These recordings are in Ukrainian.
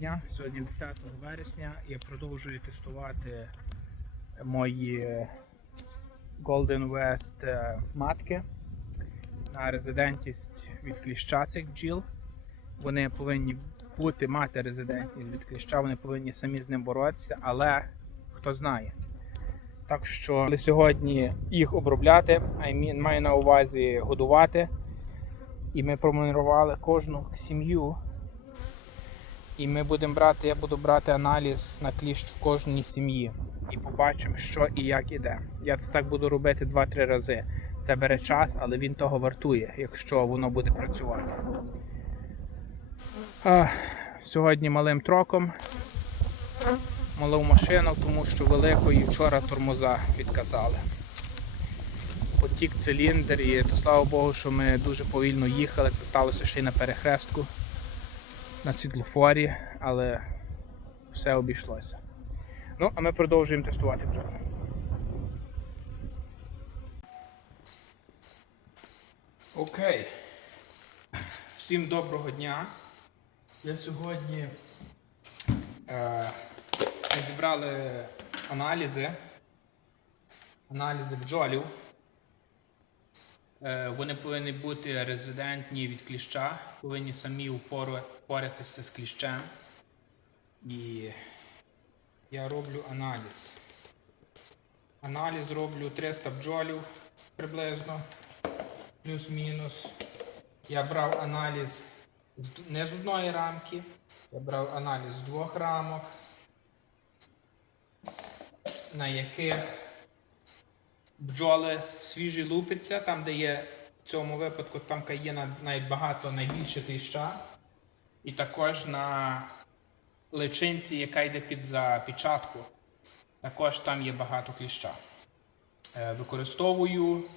дня. Сьогодні 10 вересня. Я продовжую тестувати мої Golden West е, матки на резидентність від кліща цих бджіл. Вони повинні бути, мати резидентність від кліща, вони повинні самі з ним боротися, але хто знає. Так що сьогодні їх обробляти, mean, маю на увазі годувати. І ми промонірували кожну сім'ю. І ми будемо брати, я буду брати аналіз на кліщ в кожній сім'ї. І побачимо, що і як іде. Я це так буду робити 2-3 рази. Це бере час, але він того вартує, якщо воно буде працювати. А, сьогодні малим троком. Малу машину, тому що великої вчора тормоза відказали. Потік циліндр, і то слава Богу, що ми дуже повільно їхали. Це сталося ще й на перехрестку на світлофорі, але все обійшлося. Ну, а ми продовжуємо тестувати бджоли. Окей. Всім доброго дня. Я сьогодні е, зібрали аналізи. Аналізи бджолів. Е, Вони повинні бути резидентні від кліща, повинні самі впоратися з кліщем. І я роблю аналіз. Аналіз роблю 300 бджолів приблизно, плюс-мінус. Я брав аналіз не з одної рамки, я брав аналіз з двох рамок, на яких бджоли свіжі лупиться, там, де є в цьому випадку, там є на- навіть найбільше кліща. І також на личинці, яка йде під запечатку, також там є багато кліща. Е, Використовую,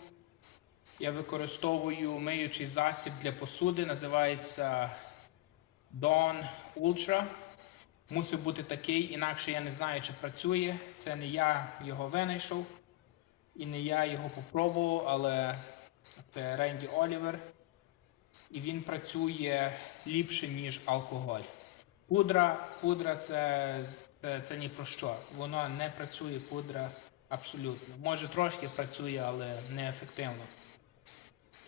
я використовую миючий засіб для посуди, називається Dawn Ultra. Мусить бути такий, інакше я не знаю, чи працює. Це не я його винайшов. І не я його попробував, але це Ренді Олівер. І він працює ліпше, ніж алкоголь. Пудра, пудра це, це, це ні про що. Воно не працює, пудра абсолютно. Може трошки працює, але не ефективно.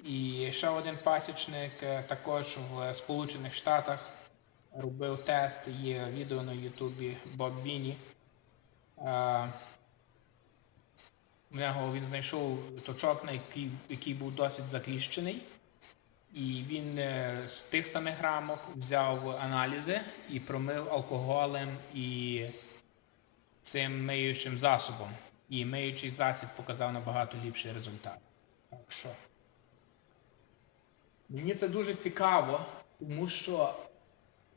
І ще один пасічник е, також в Сполучених Штатах робив тест. Є відео на Ютубі Боб Віні. В нього він знайшов точок, на який, який був досить закліщений. І він е, з тих самих рамок взяв аналізи і промив алкоголем і цим миючим засобом. І миючий засіб показав набагато ліпший результат. Так що мені це дуже цікаво, тому що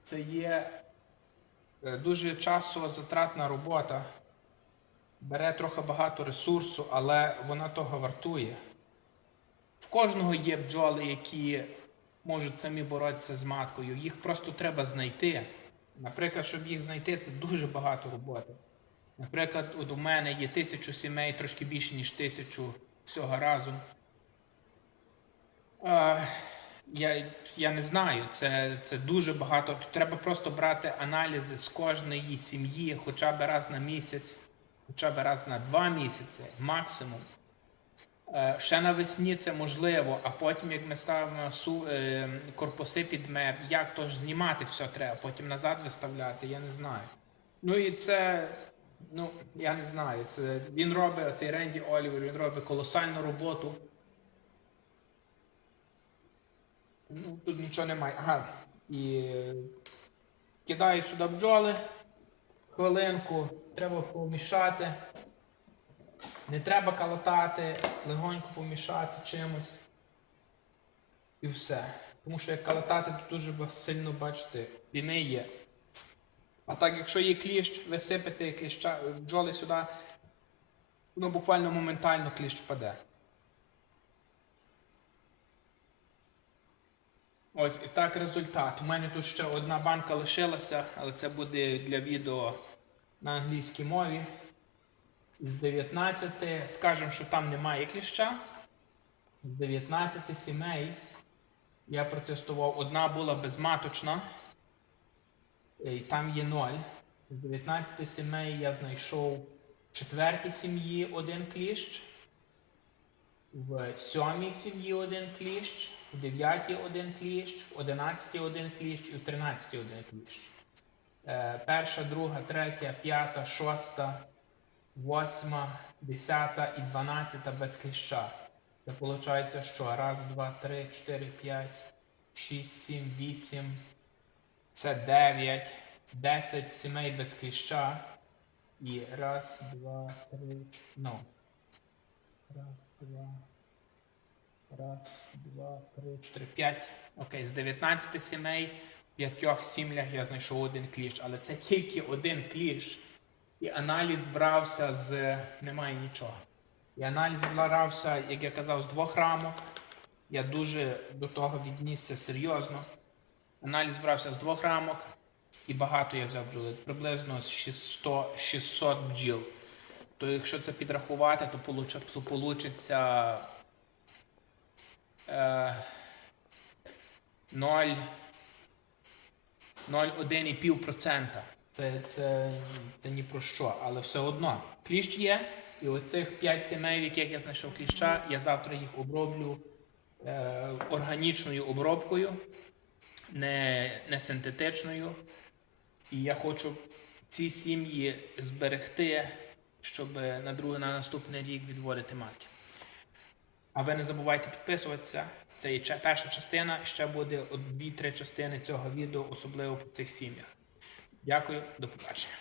це є е, дуже часозатратна робота бере трохи багато ресурсу, але вона того вартує. В кожного є бджоли, які можуть самі боротися з маткою. Їх просто треба знайти. Наприклад, щоб їх знайти, це дуже багато роботи. Наприклад, от у мене є тисячу сімей, трошки більше, ніж тисячу всього разом. Е, я, я не знаю, це, це дуже багато. Треба просто брати аналізи з кожної сім'ї, хоча б раз на місяць хоча б раз на два місяці, максимум. Е, Ще навесні це можливо, а потім, як ми ставимо е, корпуси під мед, як то ж знімати все треба, потім назад виставляти, я не знаю. Ну і це, ну, я не знаю. Це, він робить, цей Ренді Олівер, він робить колосальну роботу. Ну, тут нічого немає. Ага. І е, кидаю сюди бджоли хвилинку, треба помішати. Не треба калатати, легонько помішати чимось. І все. Тому що як калатати, то дуже сильно бачите, піни є. А так, якщо є кліщ, ви сипете кліща, бджоли сюди, ну буквально моментально кліщ впаде. Ось і так результат. У мене тут ще одна банка лишилася, але це буде для відео на англійській мові. З 19, скажемо, що там немає кліща. З 19 сімей я протестував. Одна була безматочна. Е, і Там є 0. З 19 сімей я знайшов в четвертій сім'ї один кліщ, в сьомій сім'ї один кліщ, в дев'ятій один кліщ, в одинадцятій один кліщ і в тринадцятій один кліщ. Е, Перша, друга, третя, п'ята, шоста, восьма, десята і дванадцята без кліща. Це виходить, що раз, два, три, чотири, п'ять, шість, сім, вісім. Це дев'ять, десять сімей без кліща. І раз, два, три, ну. Раз, два. Раз, два, три, чотири, п'ять. Окей, з 19 сімей, в п'ятьох сім'ях я знайшов один кліщ, але це тільки один кліщ. І аналіз брався з. Немає нічого. І аналіз брався, як я казав, з двох рамок. Я дуже до того віднісся серйозно. Аналіз брався з двох рамок, і багато я взяв бджоли. Приблизно з 600, 600 бджіл. То якщо це підрахувати, то получа- то получиться е, 0, 0,1,5%. Це, це, це ні про що, але все одно. Кліщ є, і оцих 5 сімей, в яких я знайшов кліща, я завтра їх оброблю е, органічною обробкою, не, не синтетичною. І я хочу ці сім'ї зберегти, щоб на другий, на наступний рік відводити матки. А ви не забувайте підписуватися. Це є перша частина. Ще буде 2-3 частини цього відео, особливо по цих сім'ях. Дякую, до побачення.